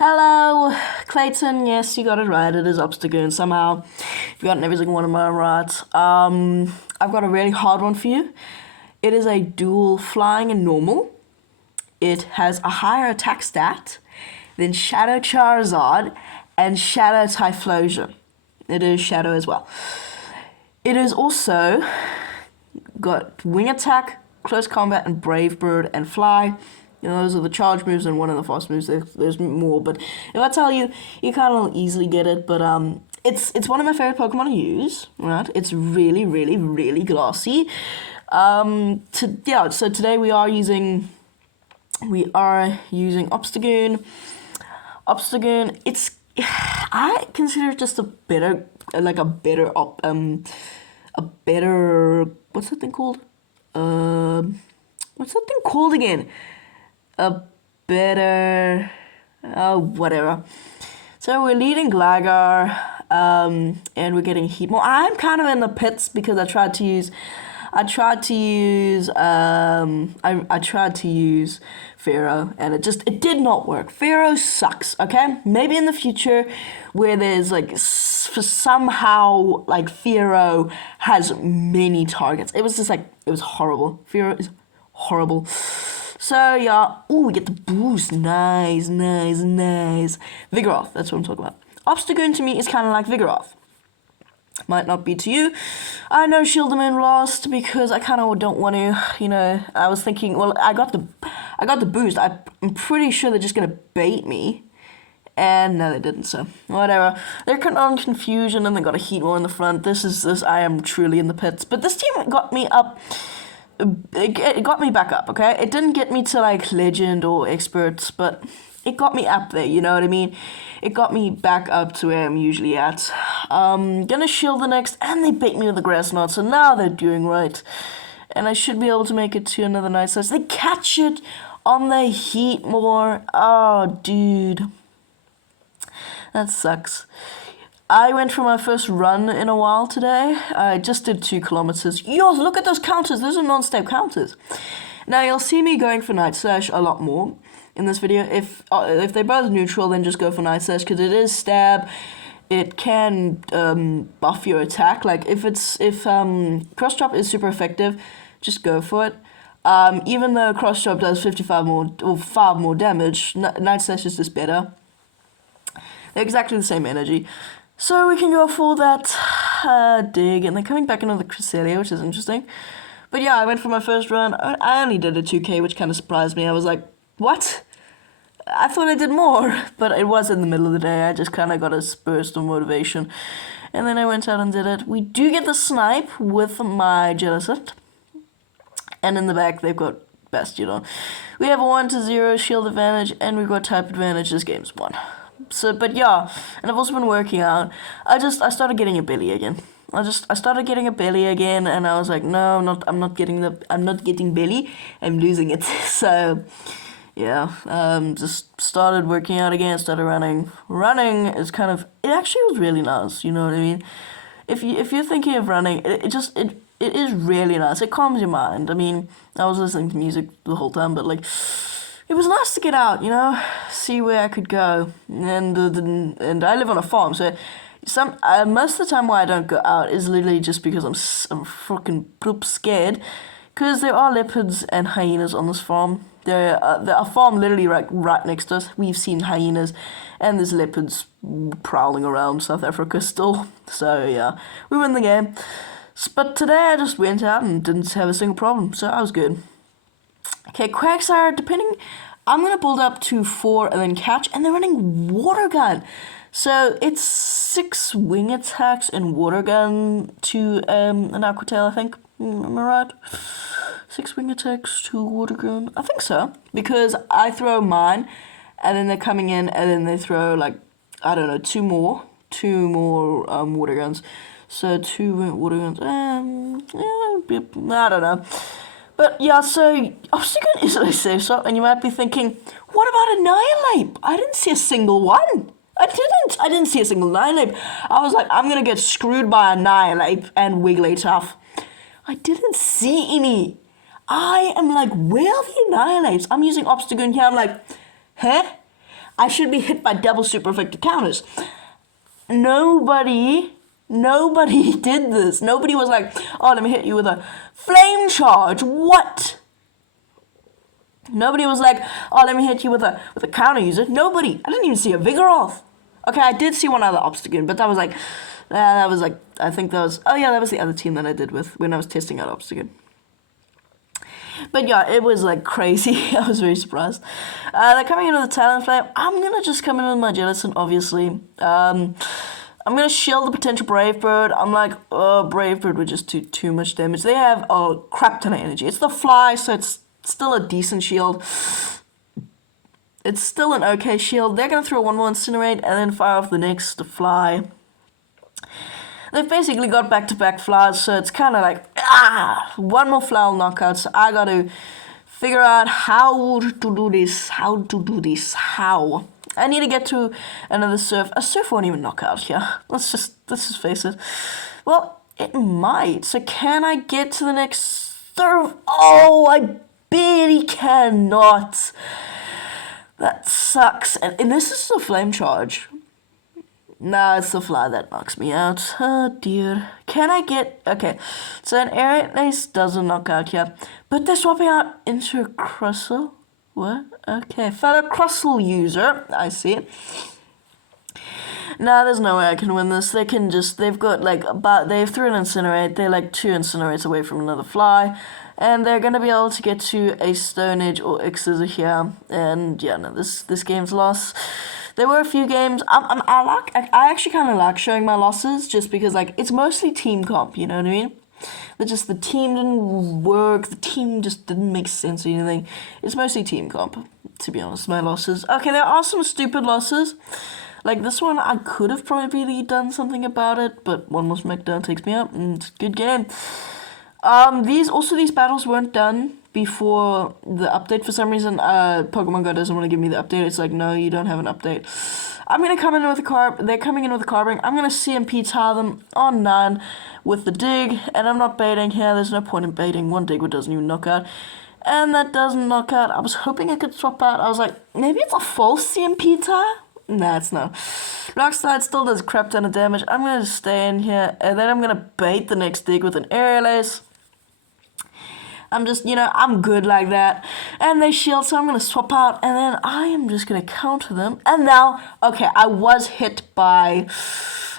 Hello, Clayton. Yes, you got it right. It is Obstagoon. Somehow, you've gotten every single one of mine right. I've got a really hard one for you. It is a dual flying and normal. It has a higher attack stat than Shadow Charizard and Shadow Typhlosion. It is Shadow as well. It is also got Wing Attack, Close Combat, and Brave Bird and Fly. You know, those are the charge moves and one of the fast moves. There's more, but if I tell you, you kind of easily get it. But it's one of my favorite Pokemon to use. Right? It's really, really, really glassy. So today we are using Obstagoon. Obstagoon. I consider it just a better what's that thing called? What's that thing called again? Whatever. So we're leading Gligar, and we're getting heat more. I'm kind of in the pits because I tried to use Pharaoh, and it did not work. Pharaoh sucks. Okay, maybe in the future, where there's somehow Pharaoh has many targets. It was horrible. Pharaoh is horrible. So yeah, we get the boost. Nice. Vigoroth, that's what I'm talking about. Obstagoon to me is kind of like Vigoroth. Might not be to you. I know Shieldman lost because I kind of don't want to, I was thinking, well, I got the boost. I'm pretty sure they're just going to bait me. And no, they didn't, so whatever. They're on confusion and they got a heat war in the front. I am truly in the pits. But this team got me up. It got me back up, okay? It didn't get me to legend or experts, but it got me up there, you know what I mean? It got me back up to where I'm usually at. Gonna shield the next, and they bait me with the grass knot, so now they're doing right. And I should be able to make it to another nice size. They catch it on the heat more. Oh, dude. That sucks. I went for my first run in a while today. I just did 2 kilometers. Yo, look at those counters. Those are non-step counters. Now, you'll see me going for Night Slash a lot more in this video. If they're both neutral, then just go for Night Slash, because it is stab. It can buff your attack. If Cross Chop is super effective, just go for it. Even though Cross Chop does 5 more damage, Night Slash is just better. They're exactly the same energy. So we can go for that dig, and then coming back into the Cresselia, which is interesting. But yeah, I went for my first run. I only did a 2K, which kind of surprised me. I was like, what? I thought I did more, but it was in the middle of the day. I just kind of got a burst of motivation. And then I went out and did it. We do get the snipe with my Jellicent. And in the back, they've got Bastion. We have a 1-0 shield advantage, and we've got type advantage. This game's won. So, but yeah, and I've also been working out. I started getting a belly again. I started getting a belly again, and I was like, no, I'm not getting belly. I'm losing it. So, yeah, just started working out again. Started running. Running is it actually was really nice. You know what I mean? If you're thinking of running, it is really nice. It calms your mind. I mean, I was listening to music the whole time, but it was nice to get out, see where I could go. And I live on a farm, so most of the time why I don't go out is literally just because I'm freaking poop scared, because there are leopards and hyenas on this farm. There a farm literally right next to us. We've seen hyenas, and there's leopards prowling around South Africa still. So yeah, we win the game. But today I just went out and didn't have a single problem, so I was good. Okay, Quagsire, I'm going to build up to 4 and then catch, and they're running Water Gun. So it's 6 wing attacks and Water Gun to an Aqua Tail, I think. Am I right? 6 wing attacks to Water Gun. I think so, because I throw mine, and then they're coming in, and then they throw, 2 more Water Guns. So 2 Water Guns. I don't know. But yeah, so Obstagoon is a safe shot, and you might be thinking, what about Annihilate? I didn't see a single one. I didn't see a single Annihilate. I was like, I'm gonna get screwed by Annihilate and Wigglytuff. I didn't see any. I am like, where are the Annihilates? I'm using Obstagoon here. I'm like, huh? I should be hit by double super effective counters. Nobody did this. Nobody was like, oh, let me hit you with a flame charge. What? Nobody was like, oh, let me hit you with a counter user. Nobody. I didn't even see a Vigoroth. Okay, I did see one other Obstagoon, but that was like, I think that was, oh yeah, that was the other team that I did with when I was testing out Obstagoon. But yeah, it was like crazy. I was very surprised. They're coming in with a Talonflame. I'm gonna just come in with my Jellicent, obviously. I'm gonna shield the potential Brave Bird. I'm like, oh, Brave Bird would just do too much damage. They have a crap ton of energy. It's the Fly, so it's still a decent shield. It's still an okay shield. They're gonna throw one more Incinerate and then fire off the next Fly. They've basically got back-to-back Flies, so it's kind of like, one more Flower knockout, so I gotta figure out how to do this, how. I need to get to another Surf. A Surf won't even knock out here. Let's just face it. Well, it might. So can I get to the next Surf? Oh, I barely cannot. That sucks. And this is a Flame Charge. No, it's the Fly that knocks me out. Oh dear. Can I get... Okay, so an Air Ace doesn't knock out here. But they're swapping out into a Crustle. What? Okay, fellow Crustle user. I see it. No, there's no way I can win this. They can just... They've got like... They've threw an Incinerate. They're like 2 Incinerates away from another Fly. And they're going to be able to get to a Stone Edge or X-Scissor here. And yeah, no, this game's lost. There were a few games. I actually kind of like showing my losses just because like it's mostly team comp. You know what I mean? The team didn't work. The team just didn't make sense or anything. It's mostly team comp, to be honest. My losses. Okay, there are some stupid losses. Like this one, I could have probably done something about it, but one more smackdown takes me out, and it's a good game. These battles weren't done before the update for some reason. Pokemon Go doesn't want to give me the update. It's like, no, you don't have an update. I'm gonna come in with a carb. They're coming in with a carbing. I'm gonna CMP tar them on 9 with the dig, and I'm not baiting here. There's no point in baiting. One dig doesn't even knock out, and that doesn't knock out. I was hoping I could swap out. I was like, maybe it's a false CMP tar. Nah, it's not. Rock Slide still does a crap ton of damage. I'm gonna just stay in here, and then I'm gonna bait the next dig with an Aerial Ace. I'm just, I'm good like that. And they shield, so I'm going to swap out, and then I am just going to counter them. And now, okay, I was hit by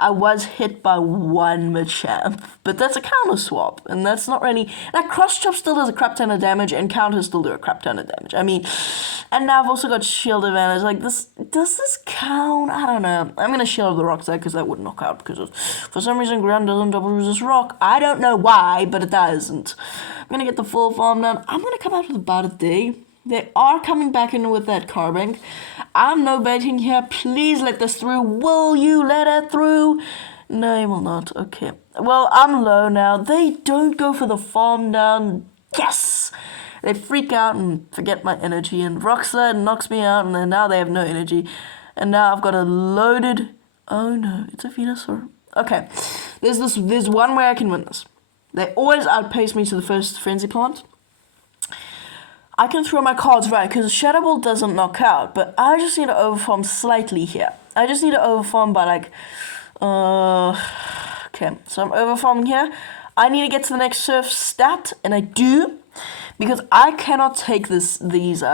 one Machamp, but that's a counter swap, and that's not really... That Cross Chop still does a crap ton of damage, and counters still do a crap ton of damage. I mean, and now I've also got shield advantage. Like, does this count? I don't know. I'm going to shield the Rock Slide, because that would knock out, because for some reason, ground doesn't double resist rock. I don't know why, but it doesn't. I'm going to get the full farm down. I'm going to come out with about a dig. They are coming back in with that carbink. I'm no baiting here. Please let this through. Will you let it through? No, you will not. Okay. Well, I'm low now. They don't go for the farm down. Yes! They freak out and forget my energy. And Rock Slide knocks me out. And then now they have no energy. And now I've got a loaded... Oh no, it's a Venusaur. Okay. There's one way I can win this. They always outpace me to the first Frenzy Plant. I can throw my cards right, because Shadow Ball doesn't knock out, but I just need to overfarm slightly here. I just need to overfarm by like, okay, so I'm overfarming here. I need to get to the next Surf stat, and I do, because I cannot take this Vine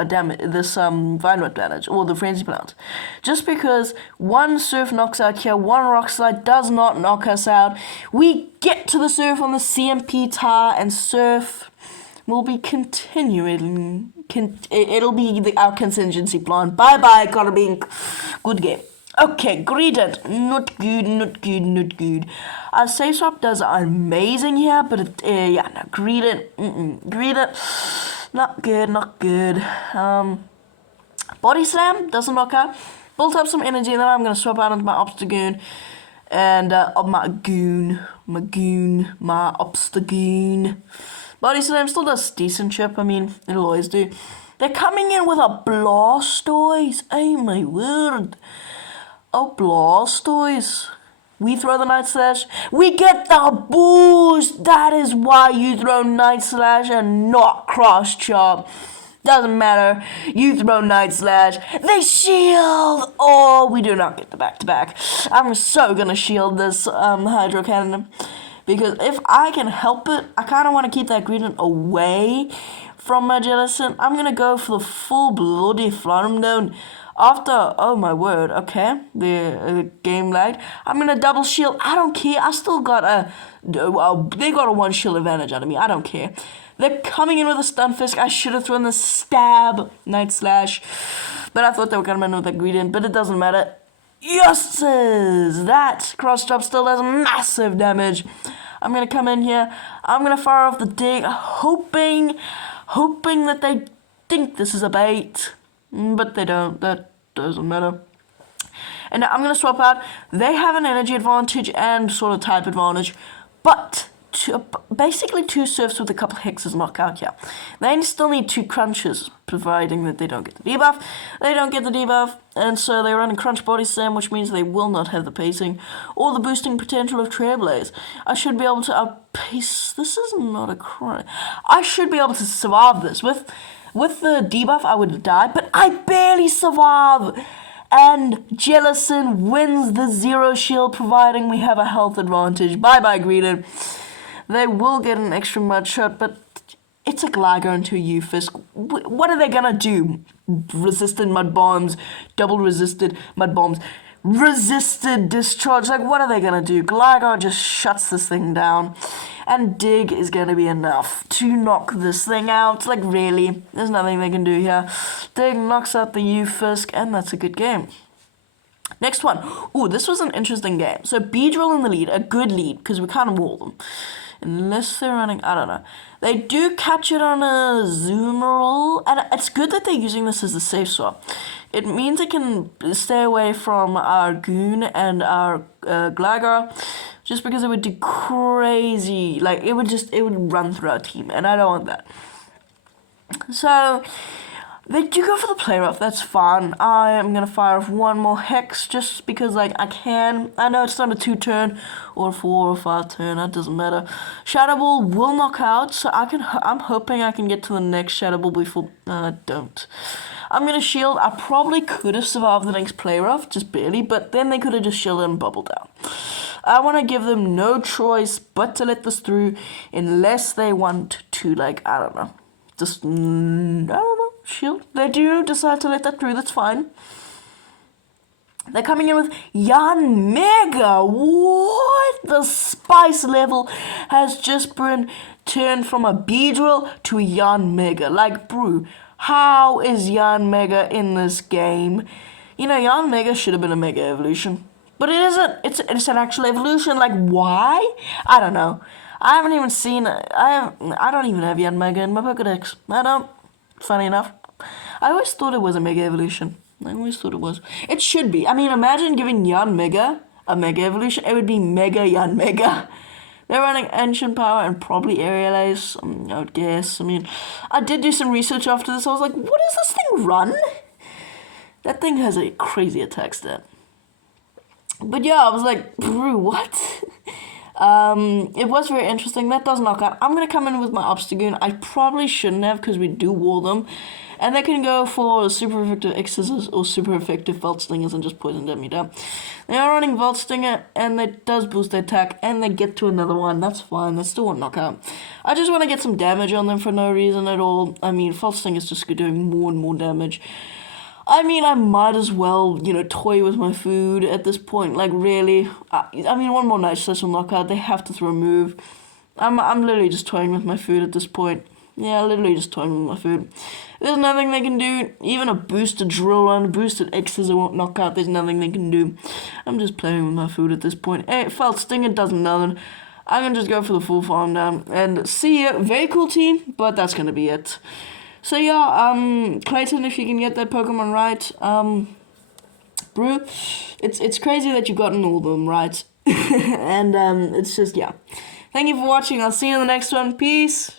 Whip damage, or the Frenzy Plant. Just because one Surf knocks out here, one Rock Slide does not knock us out. We get to the Surf on the CMP tar, and Surf will be continuing. It'll be our contingency plan. Bye-bye, Carbink. Good game. Okay, Greedent. Not good. Safe Swap does amazing here, but Greedent. Greedent. Not good. Body Slam doesn't knock out. Built up some energy, and then I'm going to swap out into my Obstagoon. And, my Obstagoon. Body Slam still does decent chip. I mean, it'll always do. They're coming in with a Blastoise. Oh my word. Oh, Blastoise. We throw the Night Slash. We get the boost. That is why you throw Night Slash and not Cross Chop. Doesn't matter. You throw Night Slash. They shield. Oh, we do not get the back-to-back. I'm so gonna shield this Hydro Cannon. Because if I can help it, I kind of want to keep that Greedent away from my Jellicent. I'm going to go for the full bloody Flareon after, oh my word, okay, the game lagged. I'm going to double shield. I don't care. I still got they got a one shield advantage out of me. I don't care. They're coming in with a Stunfisk. I should have thrown the Stab Night Slash. But I thought they were coming in with a Greedent, but it doesn't matter. Yes, that cross drop still does massive damage. I'm gonna come in here. I'm gonna fire off the dig, hoping that they think this is a bait, but they don't. That doesn't matter. And now I'm gonna swap out. They have an energy advantage and sort of type advantage, but basically 2 surfs with a couple hexes knockout. Yeah, they still need 2 crunches, providing that they don't get the debuff. They don't get the debuff, and so they're running crunch body slam, which means they will not have the pacing or the boosting potential of Trailblaze. I should be able to outpace. This is not a crunch. I should be able to survive this with the debuff. I would die, but I barely survive. And Jellicent wins the 0 shield, providing we have a health advantage. Bye bye, Greedent. They will get an extra mud shot, but it's a Gligar into a Ufisk. What are they gonna do? Resisted mud bombs, double resisted mud bombs, resisted discharge. Like, what are they gonna do? Gligar just shuts this thing down, and Dig is gonna be enough to knock this thing out. Like, really, there's nothing they can do here. Dig knocks out the Ufisk, and that's a good game. Next one. Ooh, this was an interesting game. So Beedrill in the lead, a good lead, because we can't wall them. Unless they're running, I don't know. They do catch it on a Zoomerol, and it's good that they're using this as a safe swap. It means it can stay away from our Goon and our Gligar, just because it would do crazy, like, it would run through our team, and I don't want that. So they do go for the play rough, that's fine. I am going to fire off one more Hex just because, like, I can. I know it's not a 2-turn or a 4 or 5-turn, that doesn't matter. Shadow Ball will knock out, so I'm hoping I can get to the next Shadow Ball before, I don't. I'm going to shield. I probably could have survived the next play rough, just barely, but then they could have just shielded and bubbled down. I want to give them no choice but to let this through unless they want to, like, I don't know. Just, I don't know, shield. They do decide to let that through, that's fine. They're coming in with Yanmega. What? The spice level has just been turned from a Beedrill to a Yanmega. Like, bro, how is Yanmega in this game? You know, Yanmega should have been a Mega Evolution. But it isn't. It's an actual evolution. Like, why? I don't know. I haven't even seen it. I don't even have Yanmega in my Pokedex. I don't. Funny enough. I always thought it was a Mega Evolution. I always thought it was. It should be. I mean, imagine giving Yanmega a Mega Evolution. It would be Mega Yanmega. They're running Ancient Power and probably Aerial Ace, I would guess. I mean, I did do some research after this. I was like, what does this thing run? That thing has a crazy attack stat. But yeah, I was like, bro, what? It was very interesting. That does knock out. I'm going to come in with my Obstagoon. I probably shouldn't have because we do wall them. And they can go for super effective X's or super effective Volt Stingers and just poison me down. They are running Volt Stinger and it does boost their attack and they get to another one. That's fine. That still won't knock out. I just want to get some damage on them for no reason at all. I mean, Volt Stinger is just doing more and more damage. I mean, I might as well, you know, toy with my food at this point. Like, really. I mean, one more Night Slash will knock out. They have to throw a move. I'm literally just toying with my food at this point. Yeah, literally just toying with my food. There's nothing they can do. Even a boosted drill run, boosted X's, it won't knock out. There's nothing they can do. I'm just playing with my food at this point. Hey, Felt Stinger doesn't nothing. I can just go for the full farm down. And see ya. Very cool team, but that's gonna be it. So yeah, Clayton, if you can get that Pokemon right, bro, it's crazy that you've gotten all of them right. And it's just, yeah. Thank you for watching. I'll see you in the next one. Peace.